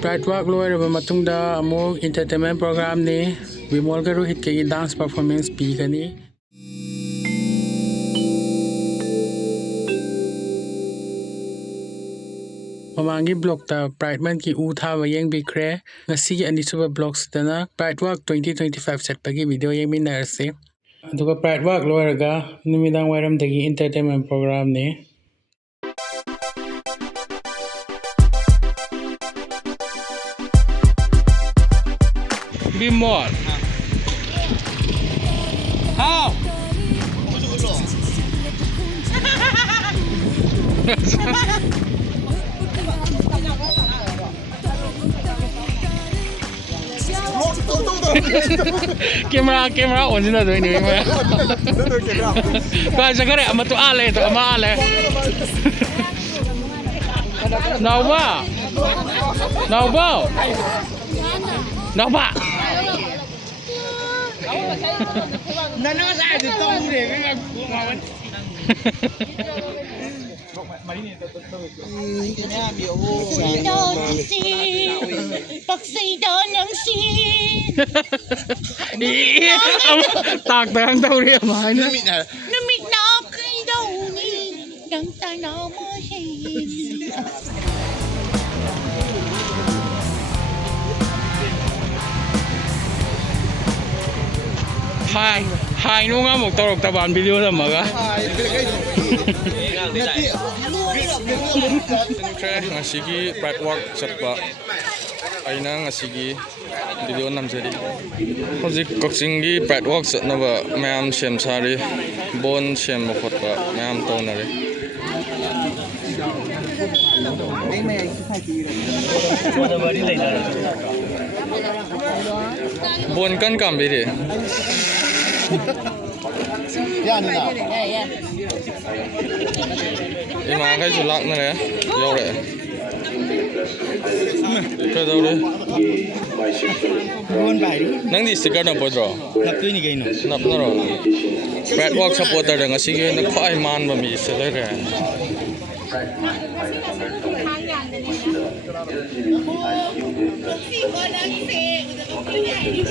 Bright Walk loiraba matungda amuk entertainment program ni Bimol ga Rohit ke dance performance pi kani Mamangi block ta Bright Man ki u tha wa yeng bi kre ngasi gi anisuba blocks dana Bright Walk 2025 set pagi video yeng min nar se aduga Bright Walk loiraga numidang wairam dagi entertainment program ni Bimol How Camera on sini tu ini. Kau cakap ama tu ale tu ama ale. Nauba. Nana saya tu tahu deh, kan aku ngawan. Tạc tàng đâu đi mà nó mịn nó cái đâu đi đằng ta nó mới hai nó ngắm một tàu tập bản video rồi mà Ngasigi Bright Walk chatpa aina ngasigi video namjari hoji koksingi Bright Walk chatnaba mayam shem sari bon shem khotpa mayam tonare bon kan kambire Ima kai su lak na le yau le Ka dau le Nang di sticker na podro Nap tu ni gaino Nap na ro Bright Walk supporter da ngasi ge na khoi man ba mi se le re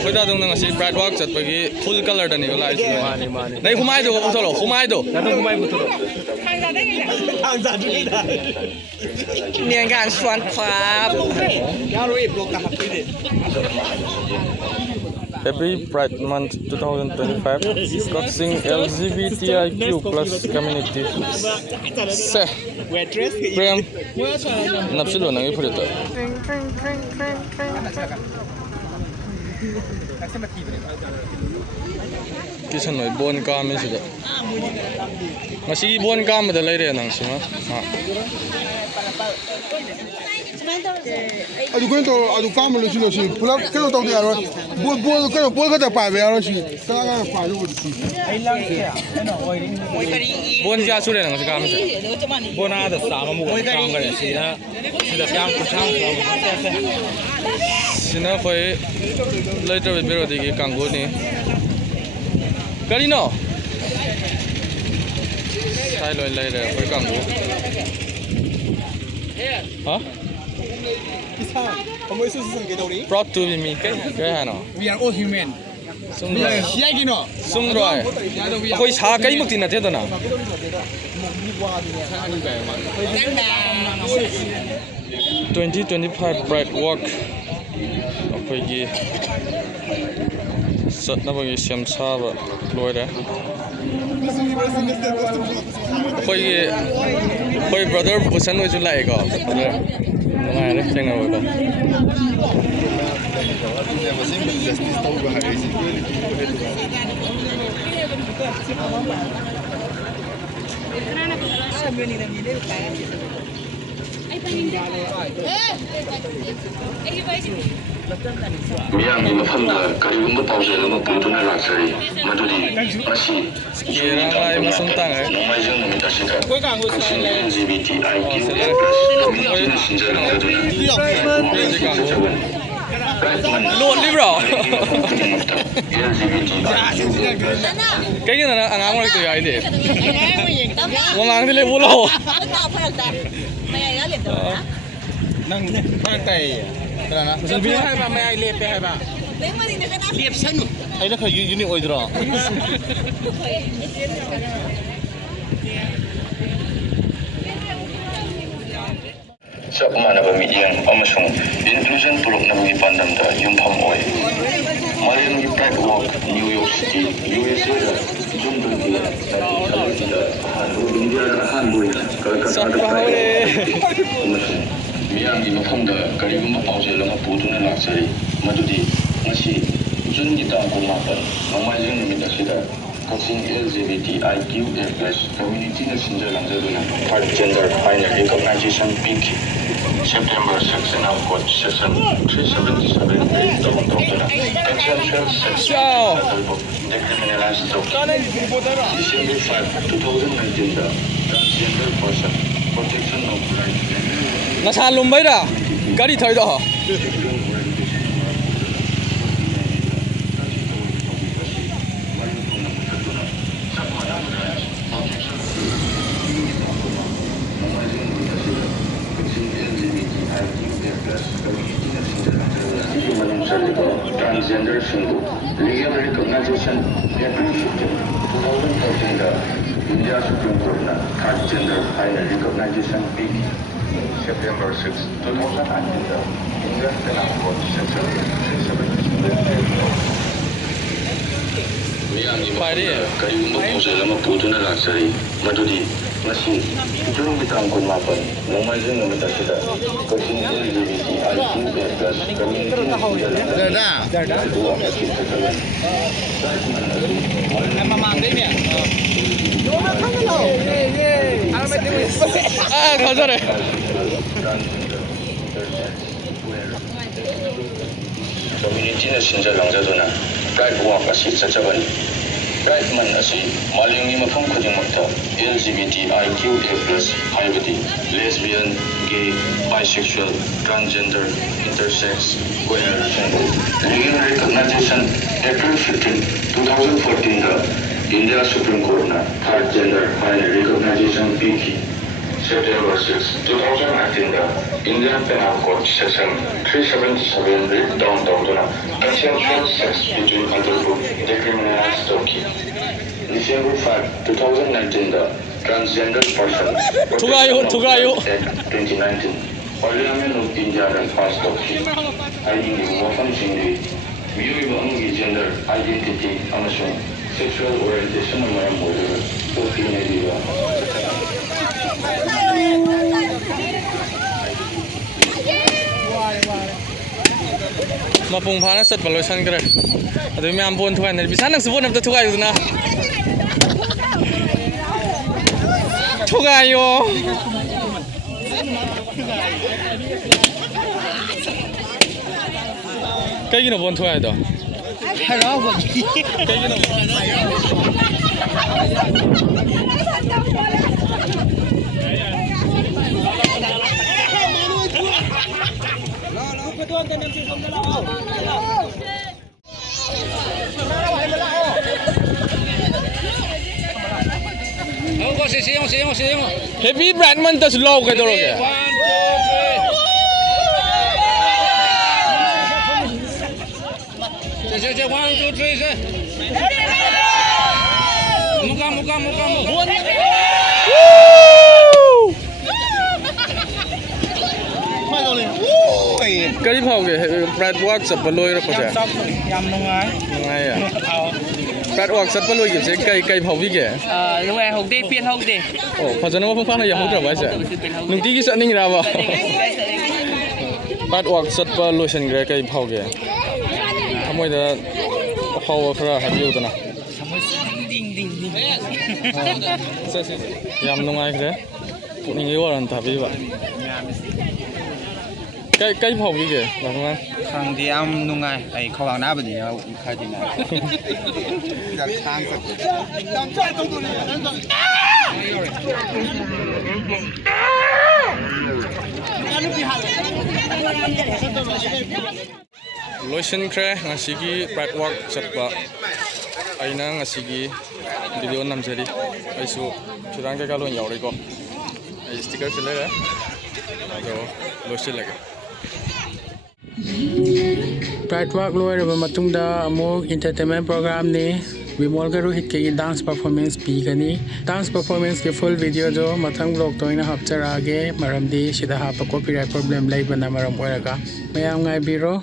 Koi da dong na ngasi Bright Walk chat pa gi full color da ni la isu mani nei humai do ko solo humai do da dong humai betul Ang sa ni da เนียนการชวนครับ ya roi blok ka happy de Every Pride Month 2025 discussing LGBTIQ plus community. Se. waitress Prem. Napsilo nang ipurito. Kisan noi bon kami sudah. Masih bon kami dah lari nang semua. Adu kwento adu kama lo sino si pula kero tau dia ro bol ka ta pa be ro si ta ga pa lo si ai lang ya ano oi Bon ja sudah nang sekam se. bon ada sama mu kam ga si na sida siang ku sang Sina koi later with biro digi kanggo ni. Kali no. Sai loi lai re koi kanggo. Hah? Proud to be me. Cái hả nó? we are all human Sung rồi. ya gino Sung rồi. Koi sa cái mục tin là thế đó nào? 2025 Bright Walk. Koi gi. Sat na bagi siam sa ba loi re. Koi brother busan noi chu lai ko. Ngai re cheng na ko. 미양이 펀드 가리금도 pauze no punto na laksari madudi asi Kira lai masung tang ai. 농마이정 놈이다 시가 koi ka ngo sa le LGBTIQ Luôn đi bro. Cái này là ngang qua từ ai đi? Ngang đi lên vô lô. นั่งตั้งใจแต่นะ Musul bi hai ba mai ai le pe hai ba. Liệp sân ai nó phải uni oi dro Chap manaba medium amasung inclusion purok nabi pandam da yumpham oi Malayam gi Pride Walk New York City USA da June 20 da India da hanboi Kolkata da amasung miyam gi mafam da karigumba pause lama putuna laksari madudi ngasi June gi ta ko mapan mamajin numit asida Coaching LGBTIQ+ community na sinja langzaduna third gender final recognition peak September 6 and of course session 377 Doctor consensual sex decriminalized December 5 2019 transgender person protection of rights Nasa lumbay da. Gari thoi da. Transgender single legal recognition April 15, 2014 India Supreme Court na third gender final recognition peak September 6, 2019 India Penal Code Section 377 karigumba pause lama putuna laksari madudi ngasi June bitang kun mapan nomajin numit asida coaching LGBTIQ+ community Emang mandai ni Khazare. Community na sinja langzaduna Pride Walk asi chachaban Pride man asi malingi mafam khudimakta LGBTIQ+ haibadi lesbian, gay, bisexual, transgender, intersex, queer, legal recognition April 15, 2014 India Supreme Court na third gender final recognition peak September 6, 2019 Indian Penal Code Section 377 writ down consensual sex between adult group decriminalized Turkey. December 5, 2019 transgender person Tugayo. Act 2019 Parliament of India and passed Turkey. Hiding wafam singri viewing gender identity amasung sexual orientation amara model Turkey nediwa. Mapung phana sat pollution kare adu me am bon thuai ne bisan nang subon amta thugai udna thugai yo kai gina bon thuai da hello kai gina Heavy brand man tas low kai doro ke 1 2 3 1 2 3 muka Kari phao ke Pride Walk sat paloi ra ko ja yam nungai ngai ya Pride Walk sat paloi ke se kai phao vi ke nungai hok de pian hok de oh phajana ma phang phang ya hok ra ba se nungti gi sat ning ra ba Pride Walk sat paloi san gre kai phao ke thamoi da phao khara ha biu ta na ding ding ding yam nungai kre puning yo ran ta bi ba Cái phao vi ke ba phang khang di am nungai ai khawang na ba ni khai di na khang sak Lotion kre ngasigi Pride Walk chatpa aina ngasigi video namjari aisu churang ka lo yauri ko ai sticker chile ꯑꯗꯣ ꯂꯣꯏꯁꯤꯜꯂꯒꯦ ꯄ꯭ꯔꯥꯏꯗ ꯋꯥꯛ ꯂꯣꯏꯔꯕ ꯃꯇꯨꯡꯗ ꯑꯃꯨꯛ ꯏꯟꯇꯔꯇꯦꯟꯃꯦꯟ ꯄ꯭ꯔꯣꯒ꯭ꯔꯥꯝꯅꯤ ꯕꯤꯃꯣꯜꯒ ꯔꯣꯍꯤꯠꯀꯒꯤ dance performance ꯄꯤꯒꯅꯤ ꯗꯥꯟꯁ ꯄꯔꯐꯣꯔꯃꯦꯟꯁꯀꯤ ꯐꯨꯜ ꯚꯤꯗꯤꯑꯣꯗꯣ ꯃꯊꯪ ꯕ꯭ꯂꯣꯛꯇ ꯑꯣꯏꯅ ꯍꯥꯞꯆꯔꯛꯑꯒꯦ ꯃꯔꯝꯗꯤ ꯁꯤꯗ ꯍꯥꯞꯄ ꯀꯣꯄꯤꯔꯥꯏꯠ ꯄ꯭ꯔꯣꯕ꯭ꯂꯦꯝ ꯂꯩꯕꯅ ꯃꯔꯝ ꯑꯣꯏꯔꯒ ꯃꯌꯥꯝ ꯉꯥꯏꯕꯤꯔꯣ